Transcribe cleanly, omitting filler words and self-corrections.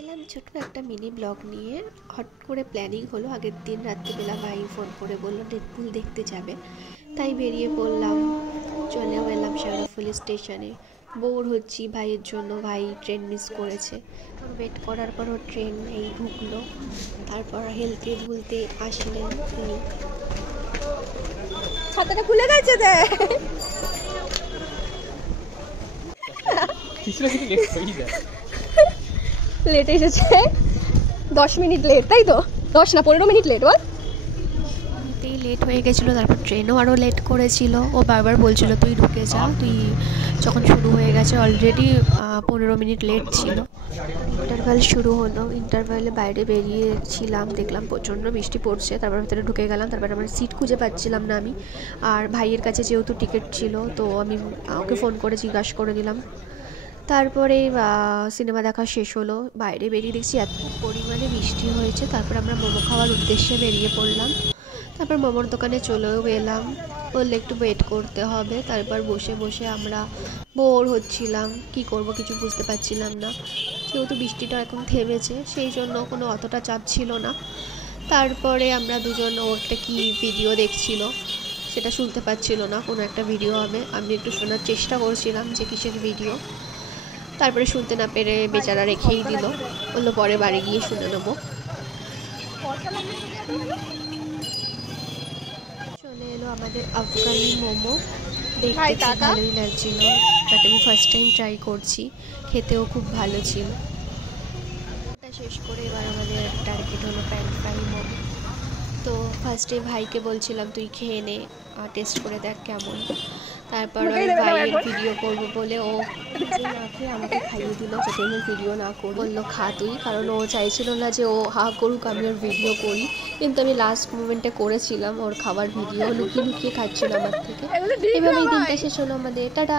এলাম ছোট্ট একটা মিনি ব্লগ নিয়ে। হট করে প্ল্যানিং হলো, আগের দিন রাত্রিবেলা ভাই ফোন করে বললো ডেডপুল দেখতে যাবে, তাই বেরিয়ে পড়লাম। চলেও এলাম শেওড়াফুলি স্টেশনে। বোর হচ্ছি ভাইয়ের জন্য, ভাই ট্রেন মিস করেছে। ওয়েট করার পরও ট্রেন এই ঢুকলো, তারপর হেলতে ধুলতে আসলেন তিনি। ছাতাটা খুলে গেছে দে। লেট এসেছে 10 মিনিট লেট, তাই তো 10 না 15 মিনিট লেট বল। এতেই লেট হয়ে গেছিলো, তারপর ট্রেনও আরও লেট করেছিল। ও বারবার বলছিল তুই ঢুকে যা, তুই যখন শুরু হয়ে গেছে অলরেডি 15 মিনিট লেট ছিল। ইন্টারভ্যাল শুরু হলো, ইন্টারভ্যালে বাইরে বেরিয়েছিলাম, দেখলাম প্রচণ্ড বৃষ্টি পড়ছে। তারপর ভেতরে ঢুকে গেলাম, তারপর আমার সিট খুঁজে পাচ্ছিলাম না আমি। আর ভাইয়ের কাছে যেহেতু টিকিট ছিল, তো আমি ওকে ফোন করে জিজ্ঞাসা করে দিলাম। তারপরে সিনেমা দেখা শেষ হলো, বাইরে বেরিয়ে দেখছি এত পরিমাণে বৃষ্টি হয়েছে। তারপর আমরা মোমো খাওয়ার উদ্দেশ্যে বেরিয়ে পড়লাম। তারপর মোমোর দোকানে চলেও গেলাম, বললে একটু ওয়েট করতে হবে। তারপর বসে বসে আমরা বোর হচ্ছিলাম, কি করব কিছু বুঝতে পারছিলাম না। যেহেতু বৃষ্টিটা এখন থেমেছে, সেই জন্য কোনো অতটা চাপ ছিল না। তারপরে আমরা দুজন, ও একটা কী ভিডিও দেখছিল, সেটা শুনতে পাচ্ছিল না, কোনো একটা ভিডিও হবে। আমি একটু শোনার চেষ্টা করছিলাম যে কিসের ভিডিও। তারপরে শুনতে না পেরে বেচারা রেখেই দিল, বললো পরে বাড়ি গিয়ে শুনে নেবো। চলে এলো আমাদের আফগানি মোমো। দেখতে খুব ভালোই লাগছিল, বাট আমি ফার্স্ট টাইম ট্রাই করছি, খেতেও খুব ভালো ছিল। এটা শেষ করে এবার আমাদের টার্গেট হলো প্যান ফ্রাই মোমো। তো ফার্স্টে ভাইকে বলছিলাম তুই খেয়ে নে, টেস্ট করে দেখ কেমন। তারপর আমি ভাইয়ের ভিডিও করবো বলে ও নিজে না খেয়ে আমাকে খাইয়ে দিল, যাতে আমি ভিডিও না করি। বললো খা তুই, কারণ ও চাইছিল না যে ও হা করুক আমি ওর ভিডিও করি। কিন্তু আমি লাস্ট মোমেন্টে করেছিলাম, ওর খাবার ভিডিও লুকিয়ে লুকিয়ে খাচ্ছিল আমার থেকে। এভাবেই দিনটা শেষ হলো আমাদের। টাটা।